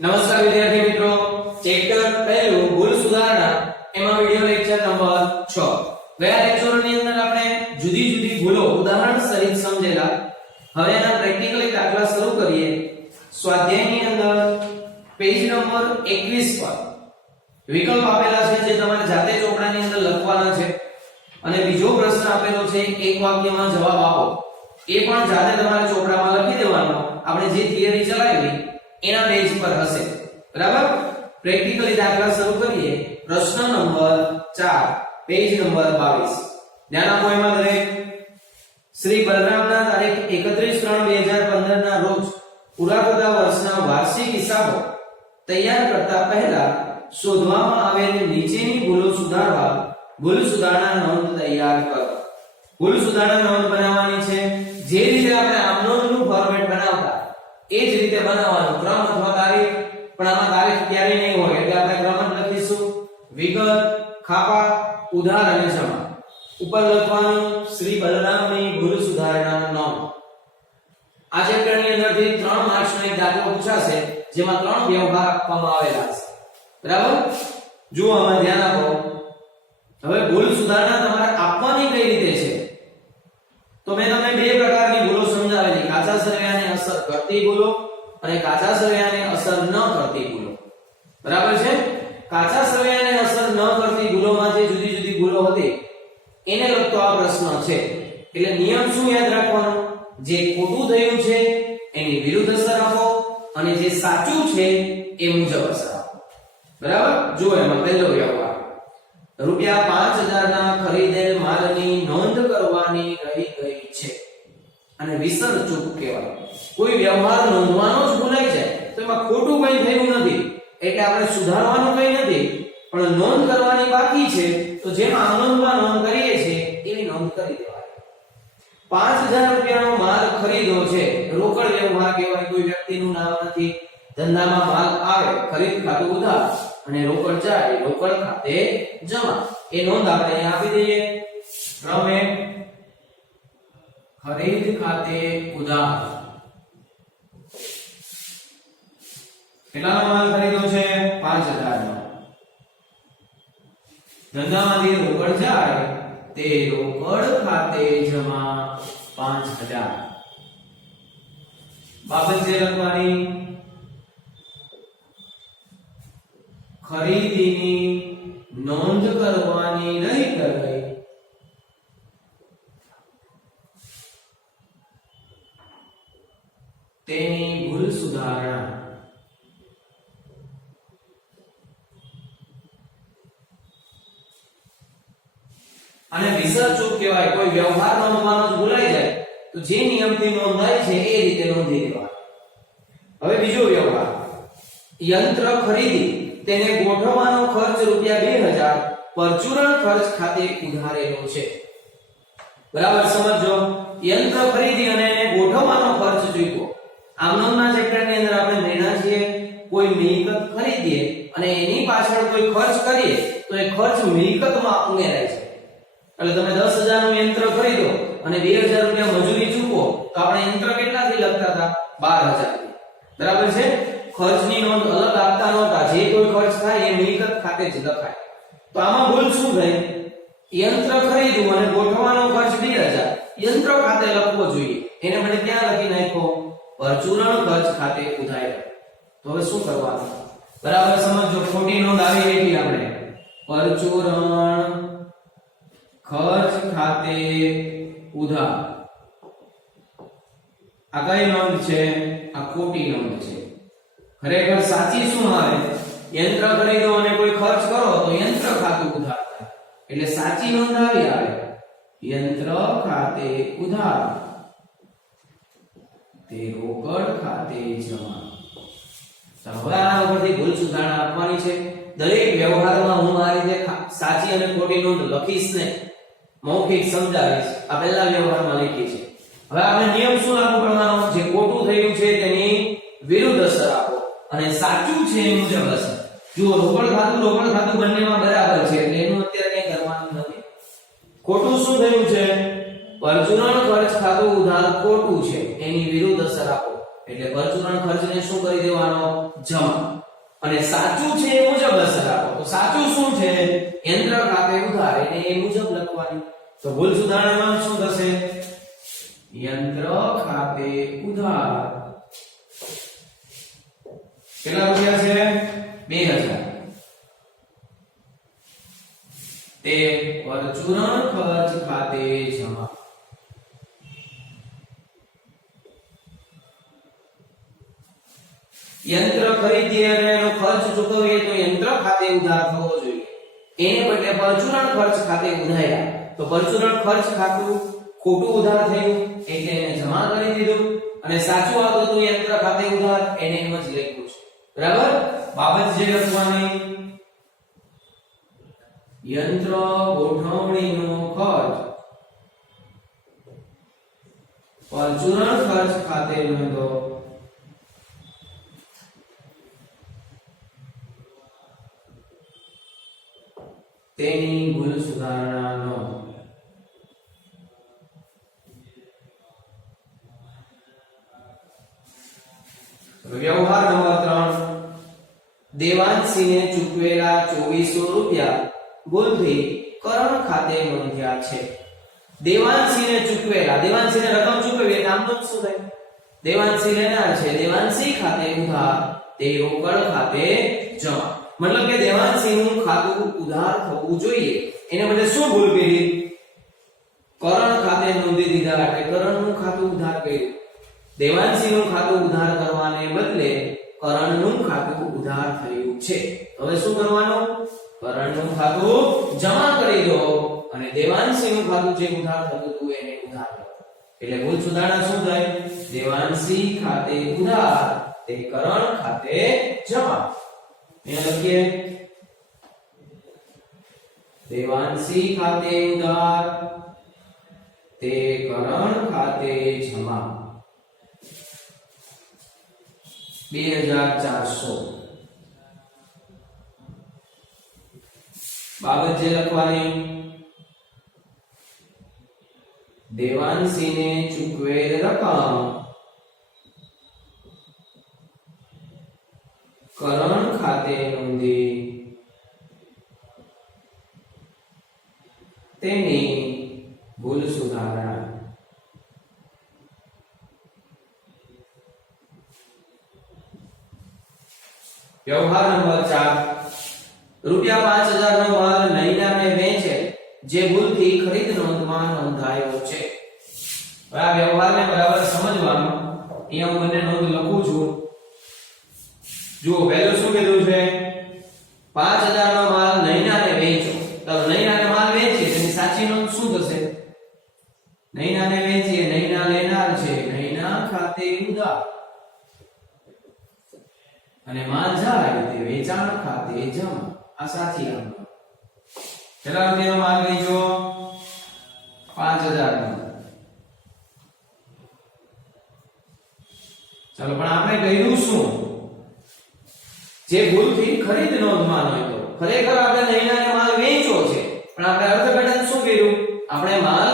નમસ્કાર વિદ્યાર્થી મિત્રો, ચેપ્ટર પહેલું ભૂલ સુધારણા એમાં વિડિયો લેક્ચર નંબર 6. ગયા લેક્ચરની અંદર આપણે જુદી જુદી ભૂલો ઉદાહરણ સહિત સમજેલા. હવે એના પ્રેક્ટિકલી દાખલા શરૂ કરીએ. સ્વાધ્યાયની અંદર પેજ નંબર 21 પર વિકલ્પ આપેલા છે જે તમારે જાતે ચોપડાની અંદર લખવાના છે અને બીજો પ્રશ્ન આપેલો છે એક વાક્યમાં જવાબ આપો. એ પણ જાતે તમારે ચોપડામાં લખી દેવાનો. આપણે જે થિયરી ચલાવી એના પેજ પર હશે. બરાબર? પ્રેક્ટિકલી દાખલા શરૂ કરીએ. પ્રશ્ન નંબર 4 પેજ નંબર 22. ધ્યાન આપો એમાં દરેક. શ્રી બલરામના તારીખ 31/3/2015 ના રોજ પૂરા થતા વર્ષના વાર્ષિક હિસાબો તૈયાર કરતા પહેલા શોધવામાં આવેલી નીચેની ભૂલો સુધારવા ભૂલ સુધારણા નોંધ તૈયાર કરો. ભૂલ સુધારણા નોંધ બનાવવાની છે જે રીતે આપણે આમ નોંધનું ફોર્મેટ બનાવતા એ જ રીતે બનાવવાનું. ક્રમ અથવા તારીખ, પણ આમાં તારીખ ક્યારેય નહીં હોય એટલે આપણે ક્રમ જ લખીશું. વિગત, ખાપા, ઉધાર અને જમા. ઉપર લખવાનું શ્રી બલરામની ભૂલ સુધારણાનો નોંધ. આ ચેપ્ટરની અંદરથી 3 માર્ક્સનો એક દાખલો પૂછાશે જેમાં 3 વ્યવહાર આપવામાં આવેલા છે. બરાબર? જુઓ આમાં ધ્યાન આપો. હવે ભૂલ સુધારણા તમારે આપવાની કઈ રીતે છે તો મેં તમને બે પ્રકારની ભૂલો સમજાવેલી. કાચા સરવૈયાને અસર કરતી ભૂલો અને કાચા સરવૈયાને અસર ન કરતી ભૂલો. બરાબર છે? કાચા સરવૈયાને અસર ન કરતી ભૂલોમાં જે જુદી જુદી ભૂલો હતી એને લગતો આ પ્રશ્ન છે. એટલે નિયમ શું યાદ રાખવાનો? જે ખોટું થયું છે એની વિરુદ્ધ અસર આપો અને જે સાચું છે એ મુજબ અસર આપો. બરાબર? જુઓ એમાં પહેલો વ્યવહાર. ₹5000 ના ખરીદેલ માલની નોંધ કરવાની રહી ગઈ છે અને વિસર ચૂક કહેવાય. કોઈ વ્યવહાર નોંધવાનો જ ભૂલાઈ જાય તો એમાં ખોટું કંઈ થયું નથી એટલે આપણે સુધારવાનું કંઈ નથી, પણ નોંધ કરવાની બાકી છે તો જેમાં નોંધમાં નોંધ કરીએ છીએ એવી નોંધ કરી દેવાય. ₹5000 નો માલ ખરીદો છે, રોકડ વ્યવહાર કહેવાય. કોઈ વ્યક્તિનું નામ નથી, ધંધામાં માલ આવે, ખરીદ ખાતું ઉધાર અને રોકડ જાય, રોકડ ખાતે જમા. એ નોંધ આપણે અહીં આપી દઈએ. ક્રમે ખરીદ ખાતે ઉધાર. કેટલાનો માલ ખરીદો છે? 5000 નો. ધંધામાંથી રોકડ જાય તે રોકડ ખાતે જમા 5000. બાબત છે લખવાની ખરીદીની નોંધ કરવાની રહી ગઈ તેની ભૂલ સુધારણા. અને વિસર ચૂક કહેવાય. કોઈ વ્યવહાર નોંધવાનો જ ભૂલાઈ જાય તો જે નિયમથી નોંધાય છે એ રીતે નોંધી દેવા. હવે બીજો વ્યવહાર. યંત્ર ખરીદી તેને ગોઠવવાનો ખર્ચ ₹2000 પરચુરણ ખર્ચ ખાતે ઉધારેલો છે. બરાબર સમજો. યંત્ર ખરીદી અને એને ગોઠવવાનો ખર્ચ ચૂક્યો. આમ નોંધના ચેપ્ટરની અંદર આપણે ભણ્યા છીએ કોઈ મિલકત ખરીદીએ અને એની પાછળ કોઈ ખર્ચ કરીએ તો એ ખર્ચ મિલકતમાં ઉમેરાય છે. એટલે તમે 10000 નું યંત્ર ખરીદો અને ₹2000 મજૂરી ચૂકવો તો આપણે યંત્ર કેટલાથી લખતા હતા? 12000 થી. બરાબર છે? ખર્ચની નોંધ અલગ આપતા નહોતા. જે કોઈ ખર્ચ થાય એ મિલકત ખાતે જ લખાય. તો આમાં ભૂલ શું થઈ? યંત્ર ખરીદવું અને ગોઠવવાનો ખર્ચ 2000 યંત્ર ખાતે લખવો જોઈએ. એને મને ક્યાં લખી નાખ્યો? પરચુરણ ખર્ચ ખાતે ઉધારેલો. તો હવે શું કરવાનું? બરાબર સમજો. ખોટી નોંધ આવી ગઈ આપણે. પરચુરણ ખર્ચ ખાતે ઉધાર. આ કઈ નોંધ છે? આ ખોટી નોંધ છે. ખરેખર સાચી શું આવે? યંત્ર ખરીદો અને કોઈ ખર્ચ કરો તો યંત્ર ખાતું ઉધાર થાય. એટલે સાચી નોંધ આવી આવે યંત્ર ખાતે ઉધાર તે રોકડ ખાતે જમા. હવે આના ઉપરથી ભૂલ સુધારણા આપવાની છે. દરેક વ્યવહારમાં હું આ રીતે સાચી અને ખોટી નોંધ લખીશ ને મૌખિક સમજાવીશ. આ પહેલા વ્યવહારમાં લખી છે. હવે આપણે નિયમ શું લાગુ કરવાનો? જે ખોટું થયું છે તેની વિરુદ્ધ અસર આપો અને સાચું છે એ મુજબ અસર. જો રોકડ ખાતું બંનેમાં બરાબર છે એટલે એનું અત્યારે કંઈ કરવાનું નથી. ખોટું શું થયું છે? પરચુરણ ખર્ચ ખાતું ઉધાર ખોટું છે એની વિરુદ્ધ અસર આપો. એટલે પરચુરણ ખર્ચને શું કરી દેવાનો જમા અને સાચું છે એ મુજબ અસર આપો તો સાચું શું છે યંત્ર ખાતે ઉધાર એટલે એ મુજબ લખવાની તો ભૂલ સુધારણામાં શું થશે યંત્ર ખાતે ઉધાર કેટલા રૂપિયા છે 2000 તે પરચુરણ ખર્ચ ખાતે જમા यंत्र खरीदीए અને એનો ખર્ચ ચૂકવીએ તો યંત્ર ખાતે ઉધાર થવો જોઈએ એને બદલે પરચુરણ ખર્ચ ખાતે ઉધાર્યા તો પરચુરણ ખર્ચ ખાતું ખોટું ઉધાર થયું એટલે એને જમા કરી દીધું અને સાચું આવતું હતું યંત્ર ખાતે ઉધાર એને એમ જ લખ્યું છે બરાબર બાબત જે લખવાની યંત્ર ગોઠવણીનો ખર્ચ પરચુરણ ખર્ચ ખાતે નોંધો તેની ભૂલ સુધારણા નોંધ વ્યવહાર નંબર 3 દેવાંશીને ચૂકવેલા 2400 રૂપિયા ભૂલથી કરણ ખાતે નોંધ્યા છે દેવાંશીને ચૂકવેલા દેવાંશીને રકમ ચૂકવી એટલે આમ શું થાય દેવાંશી લેનાર છે દેવાંશી ખાતે ઉધાર તે રોકડ ખાતે જમા मतलब કે દેવાંશી નું ખાતું ઉધાર થવું જોઈએ એને બદલે શું ભૂલ કરી કરણ ખાતે નોંધી દીધા એટલે કરણ નું ખાતું ઉધાર કર્યું દેવાંશી નું ખાતું ઉધાર કરવાને બદલે કરણ નું ખાતું ઉધાર થયું છે હવે શું કરવાનું કરણ નું ખાતું જમા કરી દો અને દેવાંશી નું ખાતું જે ઉધાર થતું હતું એને ઉધાર કરો એટલે ભૂલ સુધારણા શું થાય દેવાંશી ખાતે ઉધાર તે કરણ ખાતે જમા લખીએ દેવાંશી ખાતે ઉધાર તે કરણ ખાતે જમા 2400 બાબત જે લખવાની દેવાંશીને ચૂકવેલ રકમ કરણ ખાતે નોંધી તેની ભૂલ સુધારણા વ્યવહાર નંબર 4 રૂપિયા 5000 નો માલ નૈનાને વેચે જે ભૂલથી ખરીદ નોંધમાં નોંધાયો છે હવે આ વ્યવહારને બરાબર સમજવાનો અહીંયા હું બંને નોંધ લખું છું જો પહેલું શું કીધું છે 5000 નો માલ નૈનાને વેચો તો નૈનાને માલ વેચી તેની સાચી નોંધ શું થશે નૈનાને વેચીએ નૈના લેનાર છે નૈના ખાતે ઉધાર અને માલ જાય તે વેચાણ ખાતે જમા આ સાચી નોંધ કેટલા રૂપિયાનો માલ વેચો 5000 નો ચાલો પણ આપણે કહ્યું શું જે ભૂલથી ખરીદ નોંધમાં નહોતો ખરેખર આપણે નૈનાને માલ વેચ્યો છે પણ આપણે અર્થઘટન શું કર્યું આપણે માલ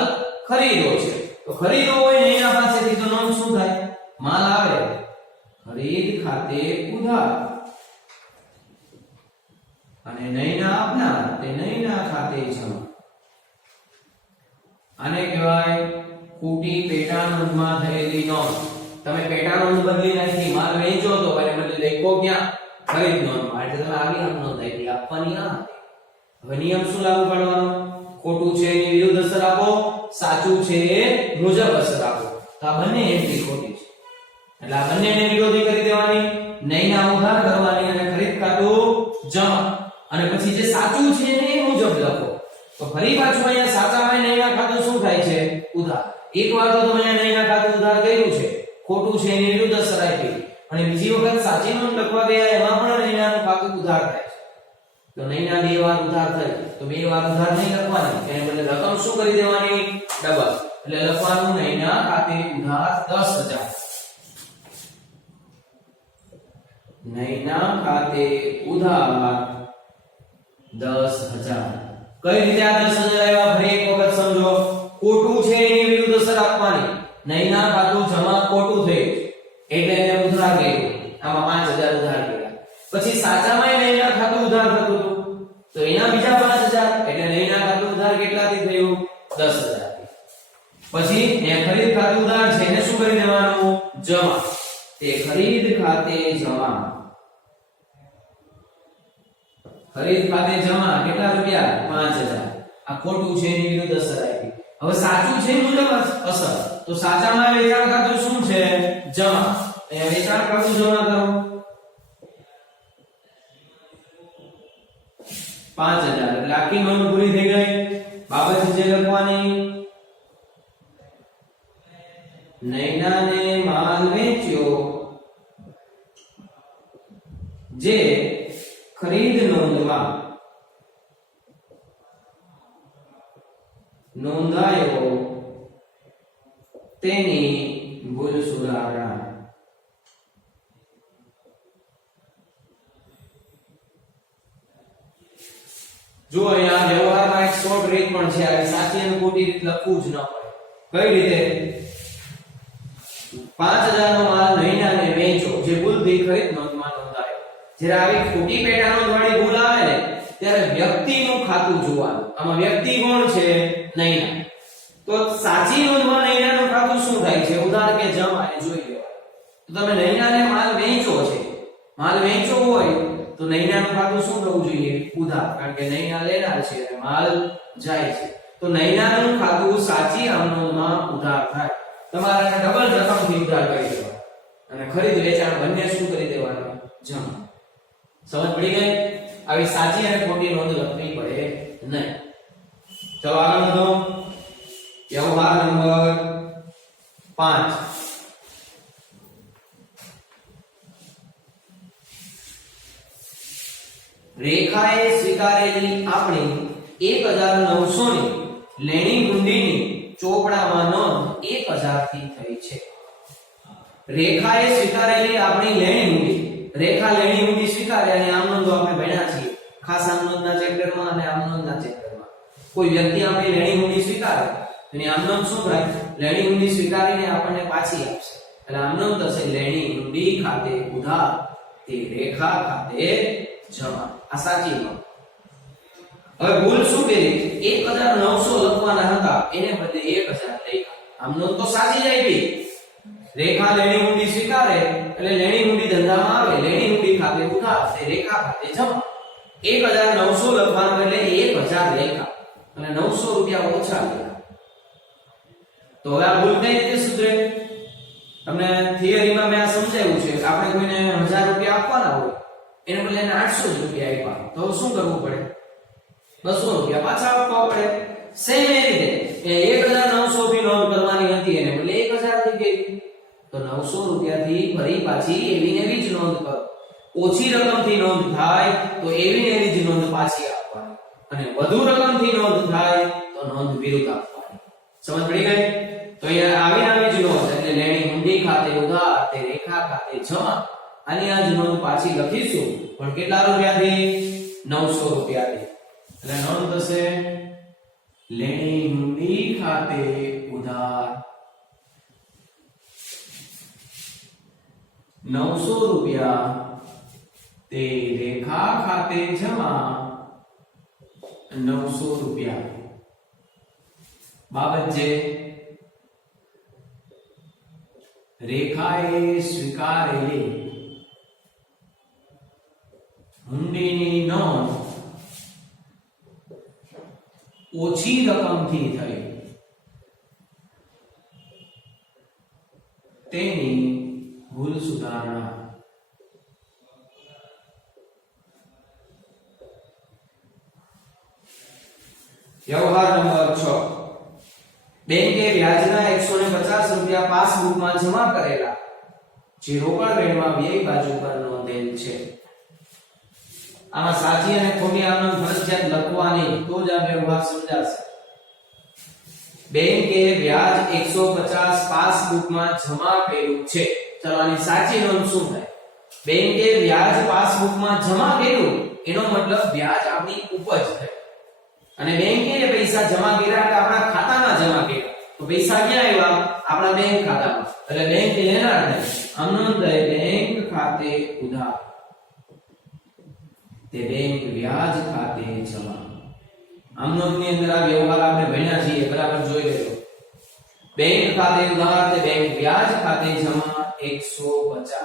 ખરીદ્યો છે તો ખરીદો હોય નૈના પાસેથી તો નોંધ શું થાય માલ આવે ખરીદ ખાતે ઉધાર અને નૈના આપનાર તે નૈના ખાતે જમા આને કહેવાય ખોટી પેટા નોંધમાં થયેલી નોંધ તમે પેટા નોંધ બદલી નાખી માલ વેચો તો એને બદલે લખો ક્યાં ખરીદ નોંધમાં એટલે તમે આગળ આમ નોંધ આપી આપવાની આ હવે નિયમ શું લાગુ પાડવાનો ખોટું છે એની વિરુદ્ધ અસર આપો સાચું છે એ મુજબ અસર આપો તો આ બંને એન્ટ્રી ખોટી છે એટલે આ બંનેને વિરોધી કરી દેવાની નૈના ઉધાર કરવાની અને ખરીદ ખાતું જમા અને પછી જે સાચું છે એને એ મુજબ લખો તો ફરી પાછું અહીંયા સાચા હોય નૈના ખાતું શું થાય છે ઉધાર એકવાર તો તમે અહીંયા નૈના ખાતું ઉધાર કર્યું છે ખોટું છે એની વિરુદ્ધ અસર આપી અને બીજી વખત સાચી નોંધ લખવા ગયા એમાં પણ નૈનાનું ખાતું ઉધાર થાય છે તો નૈના બે વાર ઉધાર થાય તો બે વાર ઉધાર નહીં લખવાની એને બદલે રકમ શું કરી દેવાની ડબલ એટલે લખવાનું નૈના ખાતે ઉધાર 10000 નૈના ખાતે ઉધાર 10000 કઈ રીતે આ 10000 આવ્યા ફરી એક વખત સમજો ખોટું છે એની વિરુદ્ધ અસર આપવાની નૈના ખાતું જમા ખોટું થયું એટલે એને ઉધાર કર્યું, આમાં 5000 ઉધાર કર્યા. પછી સાચામાં નહીંના ખાતું ઉધાર થતું હતું, તો એના બીજા 5000 એટલે નહીંના ખાતું ઉધાર કેટલાથી થયું? 10000 થી. પછી એ ખરીદ ખાતું ઉધાર છે, એને શું કરી દેવાનું? જમા. તે ખરીદ ખાતે જમા. ખરીદ ખાતે જમા કેટલા રૂપિયા? 5000. આ ખોટું છે એની વિરુદ્ધ અસર આપી. હવે સાચું છે મુજબ અસર, તો સાચામાં વેચાણ ખાતું શું છે? જમા. અહીંયા વેચાણ ખાતું જમા કરો 5000 એટલે આખી નોંધ પૂરી થઈ ગઈ. બાબત જે લખવાની, નૈનાને માલ વેચ્યો જે ખરીદ નોંધમાં નોંધાયો તેની ભૂલ સુધારણા. જો અહીંયા વ્યવહારમાં એક શોર્ટ રીત પણ છે, આ સાચી અને ખોટી રીત લખવું જ ન પડે. કઈ રીતે? 5000 નો માલ નૈનાને વેચો જે ભૂલથી ખરીદ નોંધમાં નોંધાયો. જ્યારે આવી ખોટી પેટા નોંધ વાળી ભૂલ આવે ને ત્યારે વ્યક્તિનું ખાતું જોવાનું. આમાં વ્યક્તિ કોણ છે? નૈના. તો સાચી નોંધમાં નૈનાનું ખાતું શું થાય છે? ઉધાર કે જમા એ જોઈ લેવાનું. તો તમે નૈનાને માલ વેચો છે, માલ વેચો હોય તો નૈનાનું ખાતું શું થવું જોઈએ? ઉધાર, કારણ કે નૈના લેનાર છે અને માલ જાય છે. તો નૈનાનું ખાતું સાચી નોંધમાં ઉધાર થાય. તમારે ડબલ રકમથી ઉધાર કરી દેવાનું અને ખરીદ વેચાણ બંને શું કરી દેવાનું? જમા. સમજ પડી ગઈ? આવી સાચી અને ખોટી નોંધ લખવી પડે નહીં. ચલો આગળ વધો. વ્યવહાર નંબર 5. રેખાએ સ્વીકારેલી આપણી 1900 ની લેણી હુંડીની ચોપડામાં નોંધ 1000 થી થઈ છે. રેખાએ સ્વીકારેલી આપણી લેણી હુંડી, રેખા લેણી હુંડી સ્વીકારે અને આમ નોંધો આપણે ભણ્યા છીએ ખાસ આમ નોંધના ચેપ્ટરમાં અને આમ નોંધના ચેપ્ટરમાં. કોઈ વ્યક્તિ આપણી લેણી હુંડી સ્વીકારે એની આમ નોંધ શું થાય? લેણી હુંડી સ્વીકારીને આપણને પાછી આપશે એટલે આમ નોંધ થશે લેણી હુંડી ખાતે ઉધાર તે રેખા ખાતે જમા. આ સાચી નોંધ. હવે ભૂલ શું કરી? 1900 લખવાના હતા એને બદલે 1000 લખ્યા. આમ નોંધ તો સાચી જ આપી. રેખા લેણી હુંડી સ્વીકારે એટલે લેણી હુંડી ધંધામાં આવે, લેણી હુંડી ખાતે ઉધાર તે રેખા ખાતે જમા. 1900 લખવાના બદલે 1000 લખ્યા અને 900 રૂપિયા ઓછા લખ્યા. તો હવે આ ભૂલ કઈ રીતે સુધરે? તમને થિયરીમાં મેં આ સમજાવ્યું છે. આપણે કોઈને 1000 રૂપિયા આપવાના હોય એને બદલે 800 રૂપિયા આપ્યા તો શું કરવું પડે? 200 રૂપિયા પાછા આપવા પડે. સેમ એ રીતે 1900 થી નોંધ કરવાની હતી એને બદલે 1000 થી કરી તો 900 રૂપિયાથી ફરી પાછી એવી ને એવી જ નોંધ કરો. ઓછી રકમથી નોંધ થાય તો એવી ને એવી જ નોંધ પાછી આપવાની અને વધુ રકમથી નોંધ થાય તો નોંધ વિરુદ્ધ આપવાની. સમજ પડી ગઈ? તો અહીંયા આવી જ નોંધ એટલે લેણી હુંડી ખાતે ઉધાર તે રેખા ખાતે જમા. આની આ જ નોંધ પાછી લખીશું પણ કેટલા રૂપિયાથી? 900 રૂપિયાથી. એટલે નોંધ થશે લેણી હુંડી ખાતે ઉધાર 900 રૂપિયા તે રેખા ખાતે જમા 900 રૂપિયા. બાબત જે રેખાએ સ્વીકારેલી હુંડીની નોંધ ઓછી રકમથી થઈ તેની ભૂલ સુધારણા. વ્યવહાર નંબર 6. બેંકે વ્યાજના 150 રૂપિયા પાસબુકમાં જમા કરેલા જે રોકડ વેણમાં વ્યય બાજુ પર નોંધેલ છે. આમાં સાચી અને ખોટી આમનો ફરજિયાત લખવાની તો જ આ વ્યવહાર સમજાશે. બેંકે વ્યાજ 150 પાસબુકમાં જમા કર્યું છે. ચલો આની સાચી નોંધ શું થાય? બેંકે વ્યાજ પાસબુકમાં જમા કર્યું એનો મતલબ વ્યાજ આપણી ઉપજ થાય અને બેંકે પૈસા જમા કર્યા એટલે આપણા ખાતામાં જમા કર્યા તો પૈસા ક્યાં આવ્યા આપણા બેંક ખાતામાં એટલે બેંક લેનાર ને આમ નોંધાય બેંક ખાતે ઉધાર તે બેંક વ્યાજ ખાતે જમા આમ નોંધની અંદર આ વ્યવહાર આપણે ભણ્યા છીએ બરાબર જોઈ લેજો બેંક ખાતે ઉધાર તે બેંક વ્યાજ ખાતે જમા 150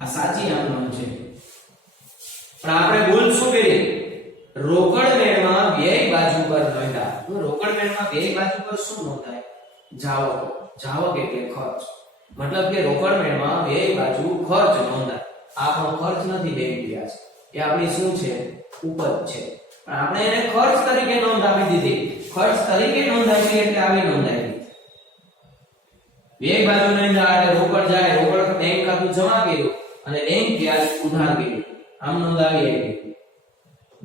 આ સાચી આમ નોંધ છે પણ આપણે ભૂલ શું કરી રોકડ મેળમાં વ્યય બાજુ પર નોંધા તો રોકડ મેળમાં વ્યય બાજુ પર શું નોંધાય જાવક એટલે ખર્ચ મતલબ કે રોકડ મેળમાં વ્યય બાજુ ખર્ચ નોંધાય આ આપણો ખર્ચ નથી બેંક વ્યાજ એ આપણી શું છે ઉપજ છે પણ આપણે એને ખર્ચ તરીકે નોંધ આપી દીધી ખર્ચ તરીકે નોંધાવી એટલે આવી નોંધાવી વ્યય બાજુ નોંધા એટલે રોકડ જાય રોકડ બેંક ખાતું જમા કર્યું અને બેંક વ્યાજ ઉધાર કર્યું આમ નોંધાવી આવી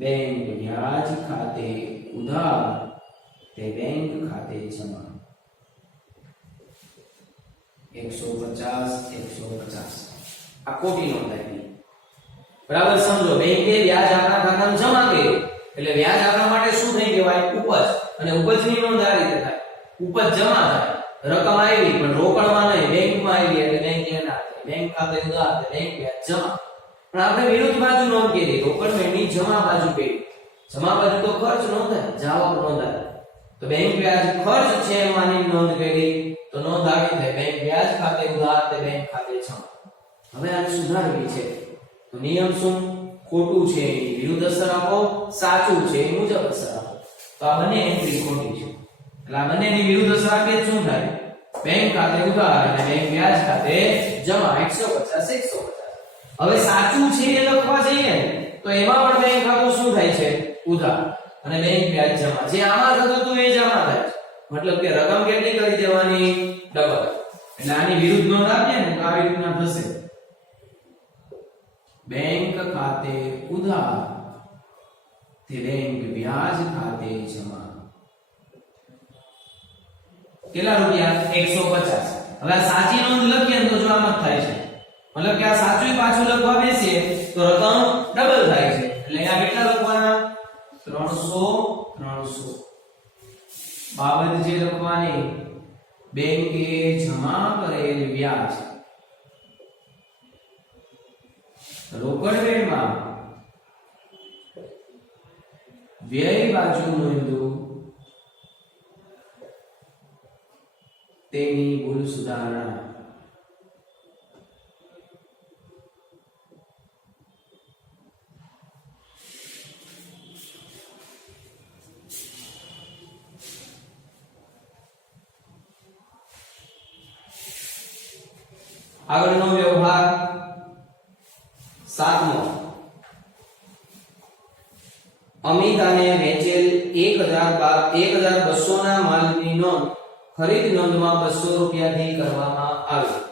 બેંક વ્યાજ ખાતે ઉધાર તે બેંક ખાતે જમા 150 આ ખોટી નોંધાવી બરાબર સમજો બેંકે વ્યાજ આપણા ખાતામાં જમા કર્યું એટલે વ્યાજ આપણા માટે શું થઈ કહેવાય ઉપજ અને ઉપજની નોંધ આ રીતે થાય ઉપજ જમા થાય રકમ આવી પણ રોકડમાં નહીં બેંકમાં આવી એટલે બેંક લેનાર બેંક ખાતે ઉધાર બેંક વ્યાજ જમા પણ આપણે વિરુદ્ધ બાજુ નોંધ કરી રોકડ મેળની જમા બાજુ કરી જમા બાજુ તો ખર્ચ નોંધાય જાવક નોંધાય તો બેંક વ્યાજ ખર્ચ છે એમાંની નોંધ કરી તો નોંધ આવી થાય બેંક વ્યાજ ખાતે ઉધાર તે બેંક ખાતે જમા હવે આ સુધારવી છે તો નિયમ શું ખોટું છે એની વિરુદ્ધ અસર આપો સાચું છે એ મુજબ અસર આપો તો આ બંને એન્ટ્રી ખોટી છે એટલે આ બંનેની વિરુદ્ધ અસર આપે શું થાય બેંક ખાતે ઉધાર અને બેંક વ્યાજ ખાતે જમા 150 હવે સાચું છે એ લખવા જઈએ તો એમાં પણ બેંક ખાતું શું થાય છે ઉધાર અને બેંક વ્યાજ જમા જે આમાં થતું હતું એ જમા થાય મતલબ કે રકમ કેટલી કરી દેવાની ડબલ એટલે આની વિરુદ્ધ નોંધ આપીએ ને તો આવી રીતના થશે બેંક ખાતે ઉધાર તે બેંક વ્યાજ ખાતે જમા કેટલા રૂપિયા 150 હવે આ સાચી નોંધ લખીએ તો જો આમ જ થાય છે મતલબ કે આ સાચું પાછું લખવા બેસીએ તો રકમ ડબલ થાય છે એટલે આ કેટલા લખવાના 300 બાબત જે લખવાની બેંકે જમા કરેલ વ્યાજ રોકડ વેળમાં વ્યય બાજુ નોંધો તેની ભૂલ સુધારણા આગળનો વ્યવહાર સાતમો અમિતાને વેચેલ 1200 ના માલની નોંધ ખરીદ નોંધમાં 200 રૂપિયાથી કરવામાં આવી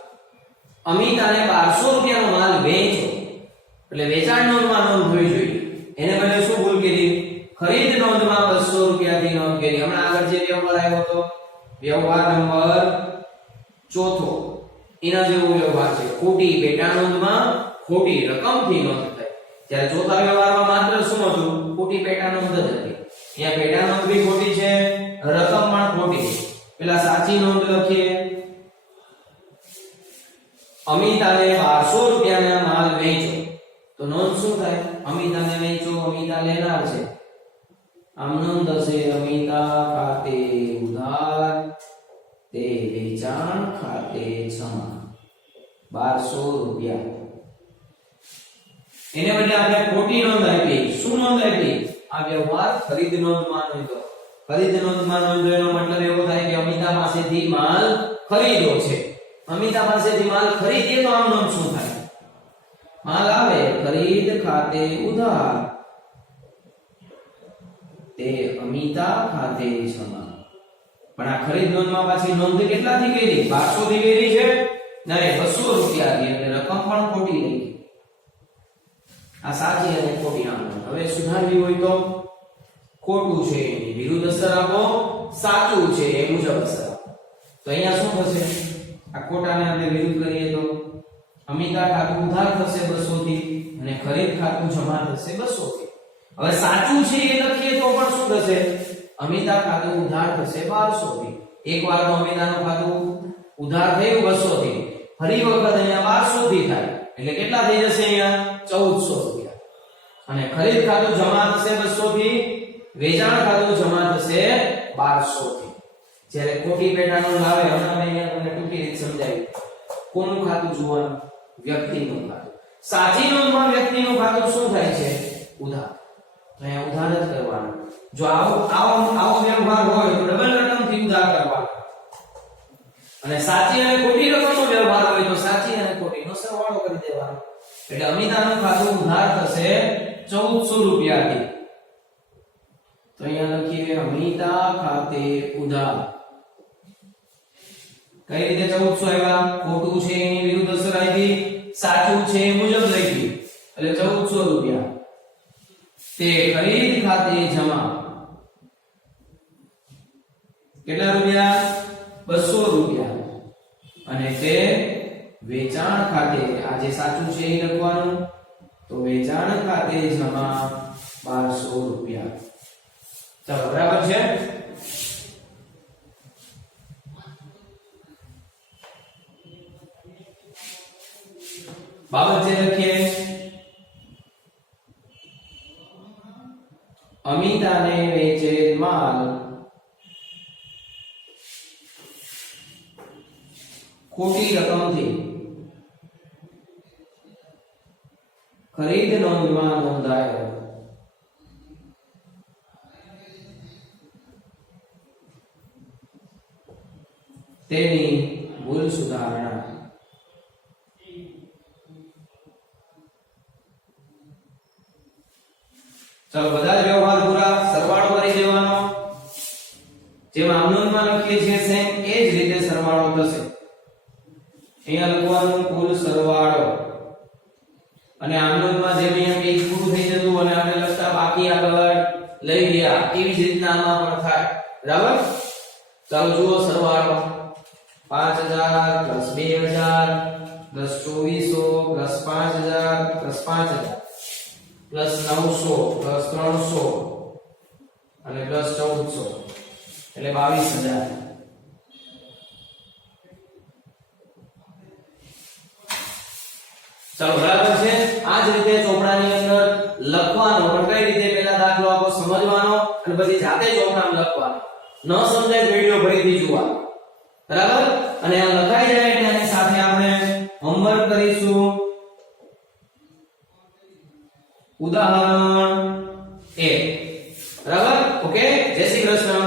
અમિતાને 1200 રૂપિયાનો માલ વેચ્યો એટલે વેચાણ નોંધમાં નોંધ હોવી જોઈએ એને બદલે શું ભૂલ કરી ખરીદ નોંધમાં 200 રૂપિયાથી નોંધ કરી હમણાં આગળ જે વ્યવહાર આવ્યો હતો વ્યવહાર નંબર ચોથો એના જેવો વ્યવહાર છે ખોટી પેટા નોંધમાં ખોટી રકમથી નોંધ થાય જ્યારે ચોથા વ્યવહારમાં માત્ર શું હતું ખોટી પેટા નોંધ જ હતી અહીંયા પેટા નોંધ બી ખોટી છે રકમ પણ ખોટી છે પેલા સાચી નોંધ લખીએ અમિતાને 1200 રૂપિયાના માલ વેચ્યો તો નોંધ શું થાય અમિતાને વેચ્યો અમિતા લેનાર છે આમ નોંધ હશે અમિતા ખાતે ઉધાર તે વેચાણ ખાતે જમા 1200 રૂપિયા એને બદલે આપણે ખોટી નોંધ આપી શું નોંધ આપી આ વ્યવહાર ખરીદ નોંધમાં નોંધો ખરીદ નોંધમાં નોંધો એનો મતલબ એવો થાય કે અમિતા પાસેથી માલ ખરીદ્યો છે અમિતા પાસેથી માલ ખરીદીએ તો આમ નોંધ શું થાય માલ આવે ખરીદ ખાતે ઉધાર તે અમિતા ખાતે જમા પણ આ ખરીદ નોંધમાં પાછી નોંધ કેટલાથી કરી 1200 થી કરી છે નહીં 200 રૂપિયાથી એટલે રકમ પણ ખોટી રહી આ સાચી અને ખોટી આમ હવે સુધારવી હોય તો ખોટું છે એની વિરુદ્ધ અસર આપો સાચું છે એ મુજબ અસર આપો તો અહીંયા શું થશે આ ખોટાને આપણે વિરુદ્ધ કરીએ તો અમિતા ખાતું ઉધાર થશે 200 થી અને ખરીદ ખાતું જમા થશે 200 થી હવે સાચું છે એ લખીએ તો પણ શું થશે અમિતા ખાતું ઉધાર થશે 1200 થી એકવાર તો અમિતાનું ખાતું ઉધાર થયું 200 થી, ફરી વખત અહીંયા 1200 થી થાય એટલે કેટલા થઈ જશે અહીંયા 1400 રૂપિયા. અને ખરીદ ખાતું જમા થશે 200 થી, વેચાણ ખાતું જમા થશે 1200 થી. જ્યારે ખોટી પેટાનું લાવે હમણાં મેં અહીંયા તમને ટૂંકી રીત સમજાવી. કોનું ખાતું જોવાનું? વ્યક્તિનું ખાતું. સાચી નોંધમાં વ્યક્તિનું ખાતું શું થાય છે? ઉધાર. તો અહીંયા ઉધાર જ કરવાનું. જો આવો વ્યવહાર હોય તો ડબલ રકમથી ઉધાર કરવાનો. અને સાચી અને ખોટી રકમનો વ્યવહાર હોય તો સાચી અને ખોટીનો સરવાળો કરી દેવાનો. એટલે અમિતાનું ખાતું ઉધાર થશે 1400 રૂપિયાથી. તો અહીંયા લખીએ અમિતા ખાતે ઉધાર. કઈ રીતે 1400 આવ્યા? ખોટું છે એની વિરુદ્ધ અસર આવી, સાચું છે એ મુજબ લખી એટલે 1400 રૂપિયા. તે ખરીદ ખાતે જમા કેટલા રૂપિયા? 200 રૂપિયા. અને તે વેચાણ ખાતે, આ જે સાચું છે એ લખવાનું, તો વેચાણ ખાતે જમા 1200 રૂપિયા. ચાલો બરાબર છે. બાબત જે લખીએ અમિતાને વેચેલ માલ ખોટી રકમથી ખરીદ નોંધમાં નોંધાયો. તેની ભૂલ સુધારણા. ચાલો બધા જ વ્યવહાર પૂરા, સરવાળો કરી દેવાનો. જેમ આમનોંધમાં લખીએ છીએ સેમ એ જ રીતે સરવાળો થશે. અહીંયા લખવાનું કુલ સરવાળો. અને આમનોંધમાં જેમ અહીંયા પેજ પૂરું થઈ જતું અને આપણે લખતા બાકી આગળ લઈ ગયા એવી જ રીતના આમાં પણ થાય. બરાબર? ચાલો જુઓ સરવાળો 5000 + 2000 + 2400 + 5000 + 5000 પ્લસ 900 પ્લસ 300 અને પ્લસ 1400 એટલે 22000. ચાલો બરાબર છે. આ જ રીતે ચોપડાની અંદર લખવાનો, પણ કઈ રીતે પહેલા દાખલો આપો સમજવાનો અને પછી જાતે ચોપડામાં લખવાનો. ન સમજાય વિડિયો ફરીથી જોવાનો. બરાબર? અને આ લખાઈ જાય એટલે એની સાથે આપણે હોમવર્ક કરીશું. ઉદાહરણ 1. બરાબર? ઓકે, જય શ્રી કૃષ્ણ.